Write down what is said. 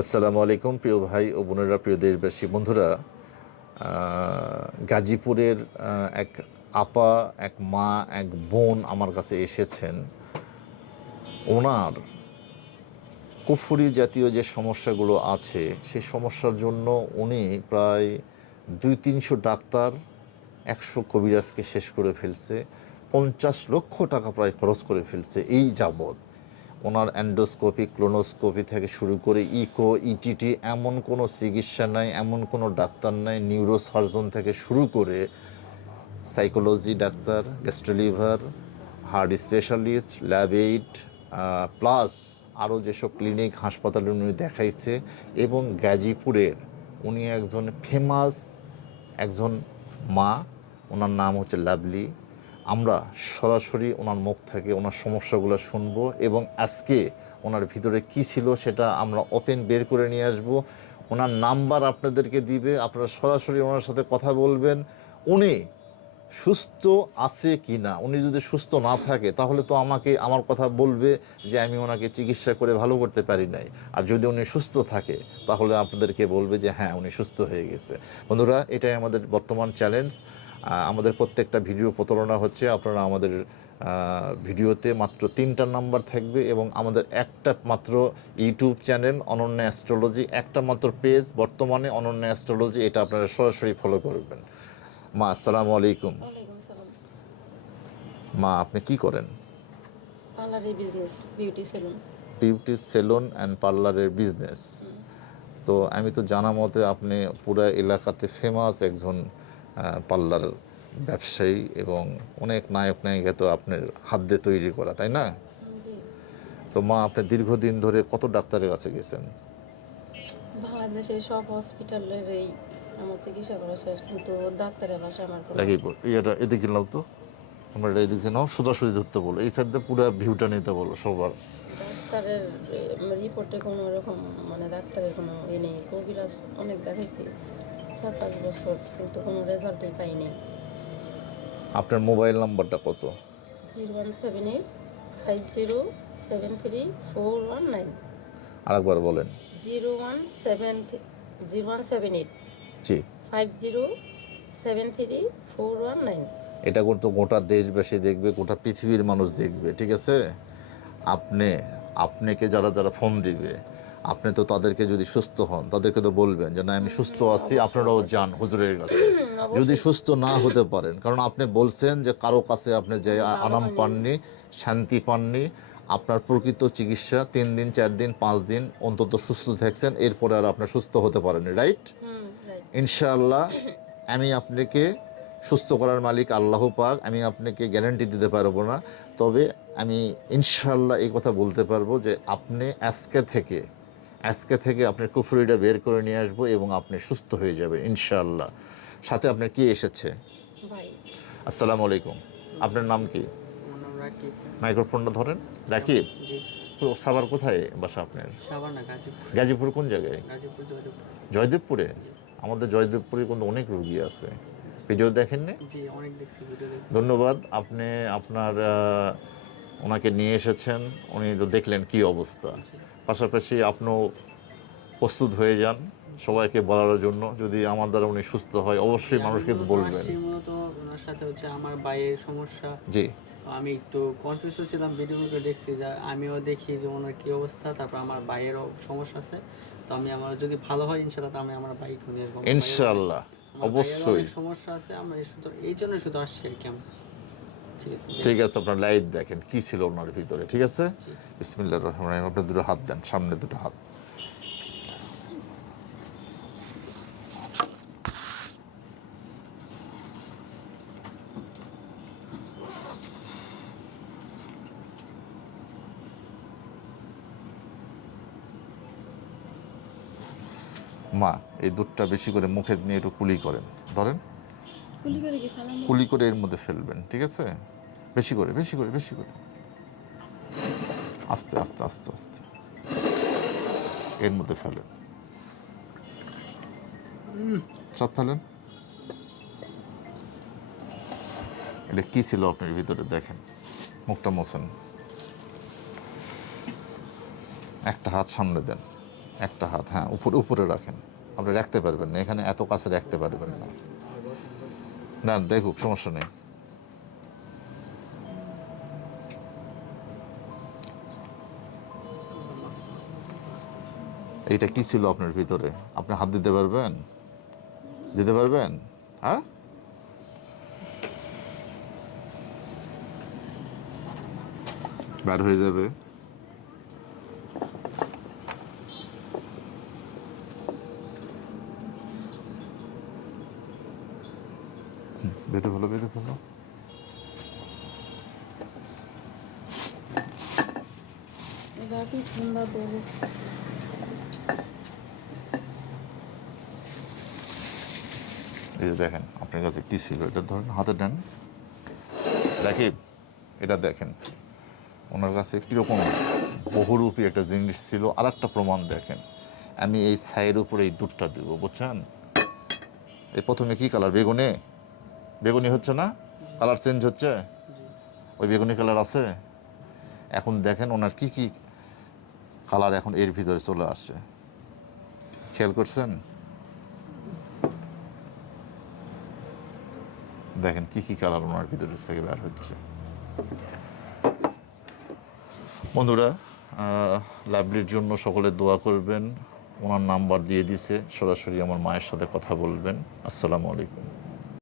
আসসালামু আলাইকুম, প্রিয় ভাই ও বোনেরা, প্রিয় দেশবাসী, বন্ধুরা। গাজীপুরের এক আপা, এক মা, এক বোন আমার কাছে এসেছেন। ওনার কুফুরি জাতীয় যে সমস্যাগুলো আছে, সেই সমস্যার জন্য উনি প্রায় দুই তিনশো ডাক্তার, একশো কবিরাজকে শেষ করে ফেলছে, পঞ্চাশ লক্ষ টাকা প্রায় খরচ করে ফেলছে, এই যাবৎ। ওনার অ্যান্ডোস্কোপি ক্লোনোস্কোপি থেকে শুরু করে ইকো ইটিটি এমন কোনো চিকিৎসা নাই, এমন কোনো ডাক্তার নাই নিউরোসার্জন থেকে শুরু করে psychology doctor gastro liver heart specialist lab aid plus আরও যেসব ক্লিনিক হাসপাতালে উনি দেখাইছে এবং গাজীপুরের উনি একজন ফেমাস একজন মা, ওনার নাম হচ্ছে লাভলি। আমরা সরাসরি ওনার মুখ থেকে ওনার সমস্যাগুলো শুনব এবং আজকে ওনার ভিতরে কি ছিল সেটা আমরা ওপেন বের করে নিয়ে আসব। ওনার নাম্বার আপনাদেরকে দিবে, আপনারা সরাসরি ওনার সাথে কথা বলবেন। উনি সুস্থ আছে কি না উনি যদি সুস্থ না থাকে, তাহলে তো আমাকে, আমার কথা বলবে যে আমি ওনাকে চিকিৎসা করে ভালো করতে পারি নাই। আর যদি উনি সুস্থ থাকে, তাহলে আপনাদেরকে বলবে যে হ্যাঁ উনি সুস্থ হয়ে গেছে। বন্ধুরা, এটাই আমাদের বর্তমান চ্যালেঞ্জ আমাদের প্রত্যেকটা ভিডিও প্রতারণা হচ্ছে, আপনারা আমাদের ভিডিওতে মাত্র তিনটা নাম্বার থাকবে এবং আমাদের একটা মাত্র ইউটিউব চ্যানেল অনন্য অ্যাস্ট্রোলজি একটা মাত্র পেজ বর্তমানে অনন্য অ্যাস্ট্রোলজি এটা আপনারা সরাসরি ফলো করবেন। মা আসসালামু আলাইকুম। মা আপনি কি করেন? পার্লারের business beauty salon. Beauty salon and পার্লারের বিজনেস। তো আমি তো জানা মতে আপনি পুরো এলাকাতে ফেমাস একজন পার্লার ব্যবসায়ী এবং অনেক নায়ক নায়িকা তো আপনার হাত দিয়ে তৈরি করা তাই না? তো মা আপনি দীর্ঘদিন ধরে কত ডাক্তারের কাছে গেছেন? বাংলাদেশের সব হসপিটালের এই আমার চিকিৎসা করা শেষ কিন্তু ডাক্তারের বাসা আমার কোনো পড় এটা এদিকে নাও তো। আমরা এটা এদিকে নাও সোজাসুজি ধরতে বলো। এই সাইড পুরো ভিউটা নিতে বলো সবার। ডাক্তারের রিপোর্টে কোনো রকম মানে ডাক্তারের কোনো ই নেই। কবিরাজ অনেক দেখাইছি চার পাঁচ বছর কিন্তু কোনো রেজাল্টই পাইনি। আপনার মোবাইল নাম্বারটা কত? Zero one seven eight five zero seven three four one nine. আরেকবার বলেন। Zero one seven zero one seven eight. জি। Five zero seven three four one nine এটা কিন্তু গোটা দেশবাসী দেখবে গোটা পৃথিবীর মানুষ দেখবে ঠিক আছে? আপনি আপনাকে যারা যারা ফোন দিবে আপনি তো তাদেরকে যদি সুস্থ হন তাদেরকে তো বলবেন যে না আমি সুস্থ আছি আপনারাও যান হুজুরের কাছে। যদি সুস্থ না হতে পারেন কারণ আপনি বলছেন যে কারও কাছে আপনি যে আরাম পাননি শান্তি পাননি আপনার প্রকৃত চিকিৎসা তিন দিন চার দিন পাঁচ দিন অন্তত সুস্থ থাকছেন এরপরে আর আপনি সুস্থ হতে হুম রাইট ইনশাআল্লাহ আমি আপনাকে সুস্থ করার মালিক আল্লাহ পাক আমি আপনাকে গ্যারান্টি দিতে পারব না। তবে আমি ইনশাআল্লাহ এই কথা বলতে পারব যে আপনি আজকে থেকে আজকে থেকে আপনার কুফুরিটা বের করে নিয়ে আসব এবং আপনি সুস্থ হয়ে যাবেন ইনশাআল্লাহ। সাথে আপনার কি এসেছে? আসসালামু আলাইকুম। আপনার নাম কি? মাইক্রোফোনটা ধরেন। রাকিব সাবার কোথায় বাসা আপনার? গাজীপুর। কোন জায়গায়? জয়দেবপুরে। আমাদের জয়দেবপুরে কিন্তু অনেক রুগী আছে। ভিডিও ভিডিও দেখছি। ধন্যবাদ। আপনি আপনার ওনাকে নিয়ে এসেছেন উনি তো দেখলেন কি অবস্থা। পাশাপাশি আপনিও প্রস্তুত হয়ে যান সবাইকে বলার জন্য। যদি আমার দ্বারা উনি সুস্থ হয় অবশ্যই মানুষকে বলবেন। মূলত ওনার সাথে হচ্ছে আমার বাইয়ের সমস্যা। জি। তো আমি একটু কনফিউজ হচ্ছিলাম ভিডিওগুলো দেখছি যে আমিও দেখি যে ওনার কি অবস্থা তারপর আমার বাইয়েরও সমস্যা আছে। তো আমি আমার যদি ভালো হয় ইনশাল্লাহ তো আমি আমার বাইক নিয়ে। আমার ইনশাল্লাহ অবশ্যই। সমস্যা আছে আমরা শুধু এই জন্য শুধু আসছি আর কি আমি ঠিক আছে ঠিক আছে আপনার লাইট দেখেন কি ছিল ওনার ভিতরে ঠিক আছে? বিসমিল্লাহ রহমান রহিম আপনি দুটো হাত দেন সামনে দুটো হাত। মা এই দুধটা বেশি করে মুখে নিয়ে একটু কুলি করেন। ধরেন? কুলি করে এর মধ্যে ফেলবেন ঠিক আছে? বেশি করে বেশি করে বেশি করে। আস্তে আস্তে আস্তে আস্তে। এর মধ্যে ফেলেন। সব ফেলেন? এটা কি ছিল আপনার ভিতরে? দেখেন মুখটা মোছেন। একটা হাত সামনে দেন। একটা হাত হ্যাঁ উপরে উপরে রাখেন। আপনি রাখতে পারবেন না, এখানে এত কাছে রাখতে পারবেন না। না, দেখুক, সমস্যা নেই। এইটা কি ছিল আপনার ভিতরে? আপনি হাত দিতে পারবেন? দিতে পারবেন? হ্যাঁ? বার হয়ে যাবে। বেঁধে ফেলো বেঁধে ফেলো। রাখি ঠান্ডা দেবে। এই যে দেখেন আপনার কাছে কি ছিল? এটা ধরেন হাতে নেন দেখি এটা দেখেন। ওনার কাছে কীরকম বহুরূপী একটা জিনিস ছিল আর একটা প্রমাণ দেখেন। আমি এই ছাইয়ের উপরে এই দুধটা দেবো বুঝছেন? এই প্রথমে কি কালার? বেগুনি? বেগুনি হচ্ছে না? কালার চেঞ্জ হচ্ছে? ওই বেগুনি কালার আছে? এখন দেখেন ওনার কি কি কালার এখন এর ভিতরে চলে আসে খেয়াল করছেন? দেখেন কি কি কালার ওনার ভিতরে থেকে বের হচ্ছে। বন্ধুরা লাভলির জন্য সকলে দোয়া করবেন। ওনার নাম্বার দিয়ে দিছে। সরাসরি আমার মায়ের সাথে কথা বলবেন। আসসালামু আলাইকুম।